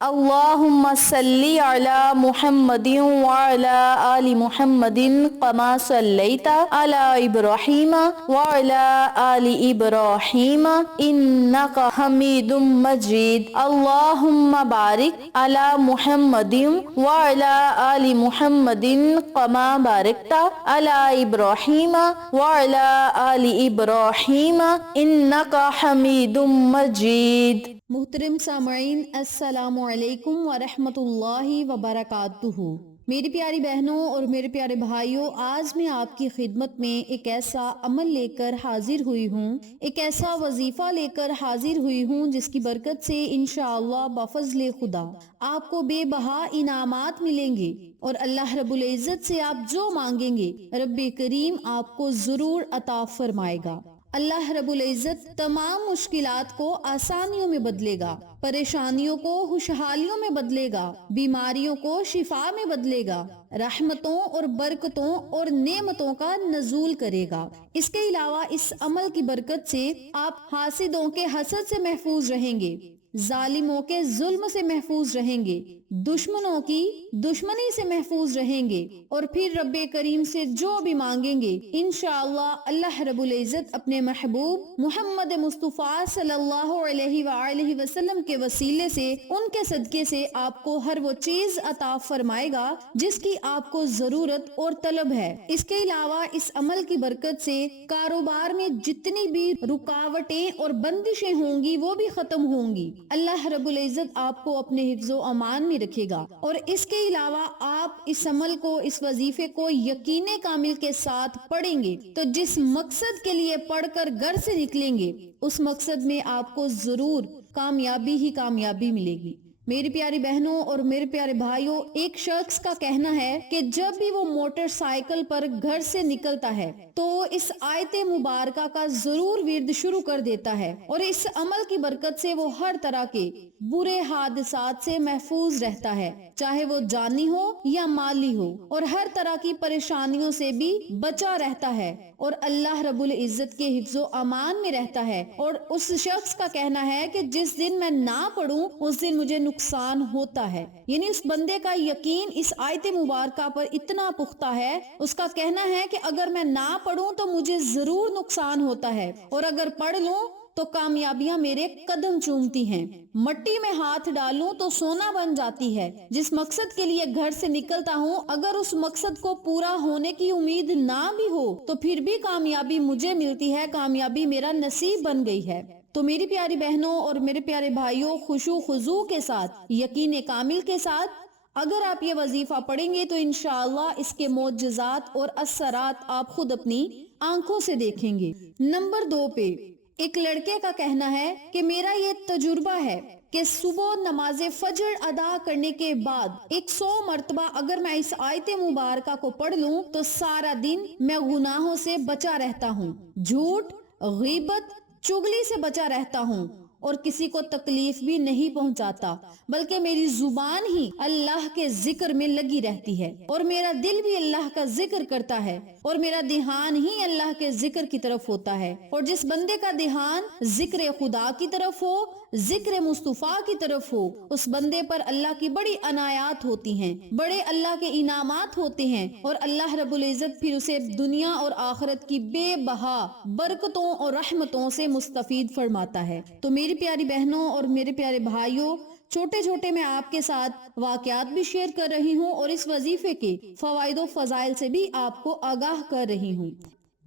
اللهم صل على محمد وعلى آل محمد كما صليت على إبراهيم وعلى آل إبراهيم إنك حميد مجيد. اللهم بارك على محمد وعلى آل محمد كما باركت على إبراهيم وعلى آل إبراهيم إنك حميد مجيد. محترم سامعین، السلام علیکم ورحمۃ اللہ وبرکاتہ۔ میری پیاری بہنوں اور میرے پیارے بھائیوں، آج میں آپ کی خدمت میں ایک ایسا عمل لے کر حاضر ہوئی ہوں، ایک ایسا وظیفہ لے کر حاضر ہوئی ہوں جس کی برکت سے انشاءاللہ بفضل خدا آپ کو بے بہا انعامات ملیں گے، اور اللہ رب العزت سے آپ جو مانگیں گے رب کریم آپ کو ضرور عطا فرمائے گا۔ اللہ رب العزت تمام مشکلات کو آسانیوں میں بدلے گا، پریشانیوں کو خوشحالیوں میں بدلے گا، بیماریوں کو شفا میں بدلے گا، رحمتوں اور برکتوں اور نعمتوں کا نزول کرے گا۔ اس کے علاوہ اس عمل کی برکت سے آپ حاسدوں کے حسد سے محفوظ رہیں گے، ظالموں کے ظلم سے محفوظ رہیں گے، دشمنوں کی دشمنی سے محفوظ رہیں گے، اور پھر رب کریم سے جو بھی مانگیں گے انشاءاللہ اللہ رب العزت اپنے محبوب محمد مصطفیٰ صلی اللہ علیہ وآلہ وسلم کے وسیلے سے، ان کے صدقے سے آپ کو ہر وہ چیز عطا فرمائے گا جس کی آپ کو ضرورت اور طلب ہے۔ اس کے علاوہ اس عمل کی برکت سے کاروبار میں جتنی بھی رکاوٹیں اور بندشیں ہوں گی وہ بھی ختم ہوں گی۔ اللہ رب العزت آپ کو اپنے حفظ و امان میں رکھے گا، اور اس کے علاوہ آپ اس عمل کو، اس وظیفے کو یقین کامل کے ساتھ پڑھیں گے تو جس مقصد کے لیے پڑھ کر گھر سے نکلیں گے اس مقصد میں آپ کو ضرور کامیابی ہی کامیابی ملے گی۔ میری پیاری بہنوں اور میرے پیارے بھائیوں، ایک شخص کا کہنا ہے کہ جب بھی وہ موٹر سائیکل پر گھر سے نکلتا ہے تو اس آیت مبارکہ کا ضرور ورد شروع کر دیتا ہے، اور اس عمل کی برکت سے وہ ہر طرح کے برے حادثات سے محفوظ رہتا ہے، چاہے وہ جانی ہو یا مالی ہو، اور ہر طرح کی پریشانیوں سے بھی بچا رہتا ہے اور اللہ رب العزت کے حفظ و امان میں رہتا ہے۔ اور اس شخص کا کہنا ہے کہ جس دن میں نہ پڑھوں اس دن مجھے نقصان ہوتا ہے، یعنی اس بندے کا یقین اس آیت مبارکہ پر اتنا پختہ ہے، اس کا کہنا ہے کہ اگر میں نہ پڑھوں تو مجھے ضرور نقصان ہوتا ہے، اور اگر پڑھ لوں تو کامیابیاں میرے قدم چومتی ہیں، مٹی میں ہاتھ ڈالوں تو سونا بن جاتی ہے۔ جس مقصد کے لیے گھر سے نکلتا ہوں اگر اس مقصد کو پورا ہونے کی امید نہ بھی ہو تو پھر بھی کامیابی مجھے ملتی ہے، کامیابی میرا نصیب بن گئی ہے۔ تو میری پیاری بہنوں اور میرے پیارے بھائیوں، خشوع خضوع کے ساتھ، یقین کامل کے ساتھ اگر آپ یہ وظیفہ پڑھیں گے تو انشاءاللہ اس کے معجزات اور اثرات آپ خود اپنی آنکھوں سے دیکھیں گے۔ نمبر 2 پہ ایک لڑکے کا کہنا ہے کہ میرا یہ تجربہ ہے کہ صبح نماز فجر ادا کرنے کے بعد 100 مرتبہ اگر میں اس آیت مبارکہ کو پڑھ لوں تو سارا دن میں گناہوں سے بچا رہتا ہوں، جھوٹ، غیبت، چغلی سے بچا رہتا ہوں، اور کسی کو تکلیف بھی نہیں پہنچاتا، بلکہ میری زبان ہی اللہ کے ذکر میں لگی رہتی ہے، اور میرا دل بھی اللہ کا ذکر کرتا ہے، اور میرا دھیان ہی اللہ کے ذکر کی طرف ہوتا ہے۔ اور جس بندے کا دھیان ذکر خدا کی طرف ہو، ذکر مصطفیٰ کی طرف ہو، اس بندے پر اللہ کی بڑی عنایات ہوتی ہیں، بڑے اللہ کے انعامات ہوتے ہیں، اور اللہ رب العزت پھر اسے دنیا اور آخرت کی بے بہا برکتوں اور رحمتوں سے مستفید فرماتا ہے۔ تو میری پیاری بہنوں اور میرے پیارے بھائیوں، چھوٹے چھوٹے میں آپ کے ساتھ واقعات بھی شیئر کر رہی ہوں اور اس وظیفے کے فوائد و فضائل سے بھی آپ کو آگاہ کر رہی ہوں۔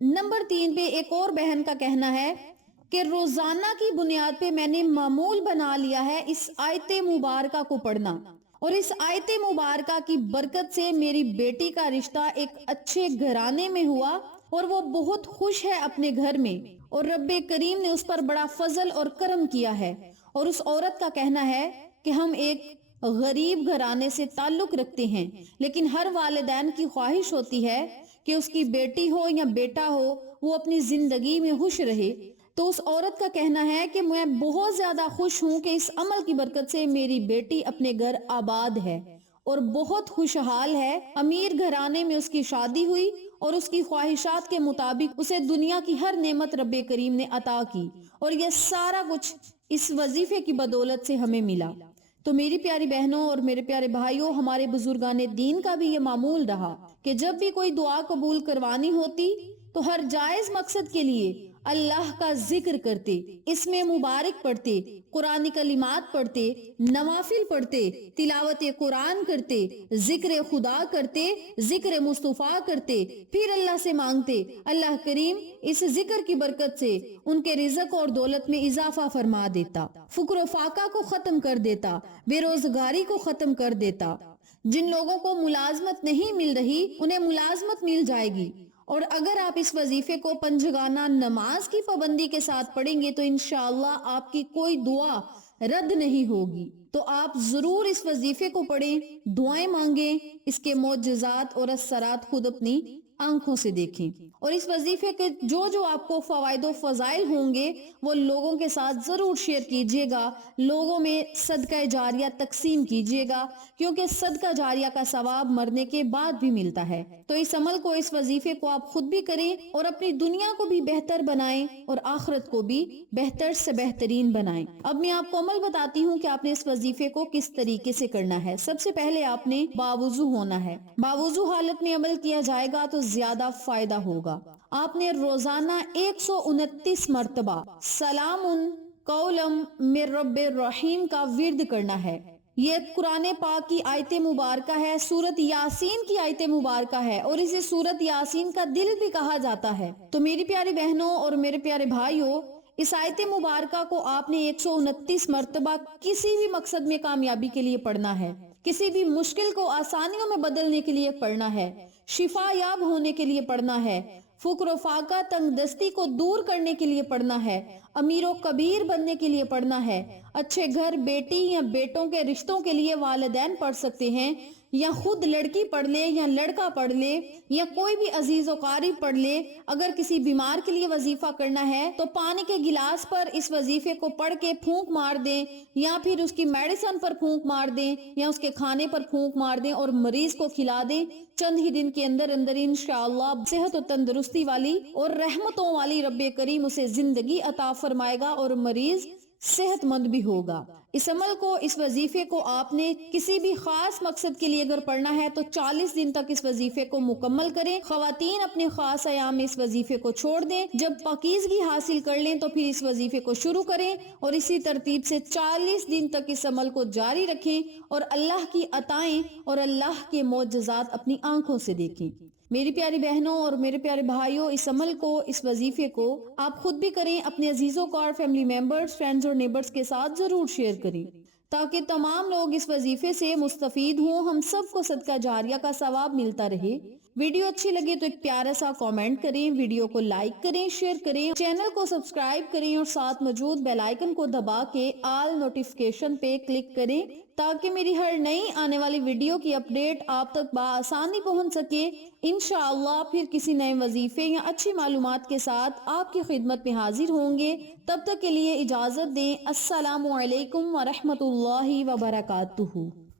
نمبر 3 پہ ایک اور بہن کا کہنا ہے کہ روزانہ کی بنیاد پہ میں نے معمول بنا لیا ہے اس آیت مبارکہ کو پڑھنا، اور اس آیت مبارکہ کی برکت سے میری بیٹی کا رشتہ ایک اچھے گھرانے میں ہوا، اور وہ بہت خوش ہے اپنے گھر میں، اور رب کریم نے اس پر بڑا فضل اور کرم کیا ہے۔ اور اس عورت کا کہنا ہے کہ ہم ایک غریب گھرانے سے تعلق رکھتے ہیں، لیکن ہر والدین کی خواہش ہوتی ہے کہ اس کی بیٹی ہو یا بیٹا ہو وہ اپنی زندگی میں خوش رہے۔ تو اس عورت کا کہنا ہے کہ میں بہت زیادہ خوش ہوں کہ اس عمل کی برکت سے میری بیٹی اپنے گھر آباد ہے اور بہت خوشحال ہے۔ امیر گھرانے میں اس کی شادی ہوئی اور اس کی خواہشات کے مطابق اسے دنیا کی ہر نعمت رب کریم نے عطا کی، اور یہ سارا کچھ اس وظیفے کی بدولت سے ہمیں ملا۔ تو میری پیاری بہنوں اور میرے پیارے بھائیوں، ہمارے بزرگان دین کا بھی یہ معمول رہا کہ جب بھی کوئی دعا قبول کروانی ہوتی تو ہر جائز مقصد کے لیے اللہ کا ذکر کرتے، اس میں مبارک پڑھتے، قرآن کلمات پڑھتے، نوافل پڑھتے، تلاوت قرآن کرتے، ذکر خدا کرتے، ذکر مصطفیٰ کرتے، پھر اللہ سے مانگتے اللہ کریم اس ذکر کی برکت سے ان کے رزق اور دولت میں اضافہ فرما دیتا، فقر و فاقہ کو ختم کر دیتا، بے روزگاری کو ختم کر دیتا۔ جن لوگوں کو ملازمت نہیں مل رہی انہیں ملازمت مل جائے گی، اور اگر آپ اس وظیفے کو پنجگانہ نماز کی پابندی کے ساتھ پڑھیں گے تو انشاءاللہ آپ کی کوئی دعا رد نہیں ہوگی۔ تو آپ ضرور اس وظیفے کو پڑھیں، دعائیں مانگیں، اس کے معجزات اور اثرات خود اپنی آنکھوں سے دیکھیں، اور اس وظیفے کے جو آپ کو فوائد و فضائل ہوں گے وہ لوگوں کے ساتھ ضرور شیئر کیجئے گا، لوگوں میں صدقہ جاریہ تقسیم کیجئے گا، کیونکہ صدقہ جاریہ کا ثواب مرنے کے بعد بھی ملتا ہے۔ تو اس عمل کو، اس وظیفے کو آپ خود بھی کریں اور اپنی دنیا کو بھی بہتر بنائیں اور آخرت کو بھی بہتر سے بہترین بنائیں۔ اب میں آپ کو عمل بتاتی ہوں کہ آپ نے اس وظیفے کو کس طریقے سے کرنا ہے۔ سب سے پہلے آپ نے باوضو ہونا ہے۔ باوضو حالت میں عمل کیا جائے گا تو زیادہ فائدہ ہوگا۔ آپ نے روزانہ 129 مرتبہ سلام قولا من رب الرحیم کا ورد کرنا ہے۔ یہ قرآن پاک کی آیت مبارکہ ہے، سورت یاسین کی آیت مبارکہ ہے، اور اسے سورت یاسین کا دل بھی کہا جاتا ہے۔ تو میری پیاری بہنوں اور میرے پیارے بھائیوں، اس آیت مبارکہ کو آپ نے 129 مرتبہ کسی بھی مقصد میں کامیابی کے لیے پڑھنا ہے، کسی بھی مشکل کو آسانیوں میں بدلنے کے لیے پڑھنا ہے، شفا یاب ہونے کے لیے پڑھنا ہے، فقر و فاقہ تنگ دستی کو دور کرنے کے لیے پڑھنا ہے، امیر و کبیر بننے کے لیے پڑھنا ہے، اچھے گھر بیٹی یا بیٹوں کے رشتوں کے لیے والدین پڑھ سکتے ہیں، یا خود لڑکی پڑھ لے یا لڑکا پڑھ لے یا کوئی بھی عزیز و قریب پڑھ لے۔ اگر کسی بیمار کے لیے وظیفہ کرنا ہے تو پانی کے گلاس پر اس وظیفے کو پڑھ کے پھونک مار دیں، یا پھر اس کی میڈیسن پر پھونک مار دیں، یا اس کے کھانے پر پھونک مار دیں اور مریض کو کھلا دیں۔ چند ہی دن کے اندر انشاءاللہ صحت و تندرستی والی اور رحمتوں والی رب کریم اسے زندگی عطا فرمائے گا اور مریض صحت مند بھی ہوگا۔ اس عمل کو، اس وظیفے کو آپ نے کسی بھی خاص مقصد کے لیے اگر پڑھنا ہے تو 40 دن تک اس وظیفے کو مکمل کریں۔ خواتین اپنے خاص ایام میں اس وظیفے کو چھوڑ دیں، جب پاکیزگی حاصل کر لیں تو پھر اس وظیفے کو شروع کریں، اور اسی ترتیب سے 40 دن تک اس عمل کو جاری رکھیں اور اللہ کی عطائیں اور اللہ کے معجزات اپنی آنکھوں سے دیکھیں۔ میری پیاری بہنوں اور میرے پیارے بھائیوں، اس عمل کو، اس وظیفے کو آپ خود بھی کریں، اپنے عزیزوں کو اور فیملی ممبرز، فرینڈز اور نیبرز کے ساتھ ضرور شیئر کریں تاکہ تمام لوگ اس وظیفے سے مستفید ہوں، ہم سب کو صدقہ جاریہ کا ثواب ملتا رہے۔ ویڈیو اچھی لگے تو ایک پیارا سا کامنٹ کریں، ویڈیو کو لائک کریں، شیئر کریں، چینل کو سبسکرائب کریں اور ساتھ موجود بیل آئیکن کو دبا کے آل نوٹیفیکیشن پہ کلک کریں تاکہ میری ہر نئی آنے والی ویڈیو کی اپڈیٹ آپ تک بآسانی پہنچ سکے۔ انشاءاللہ پھر کسی نئے وظیفے یا اچھی معلومات کے ساتھ آپ کی خدمت میں حاضر ہوں گے۔ تب تک کے لیے اجازت دیں۔ السلام علیکم ورحمۃ اللہ وبرکاتہ۔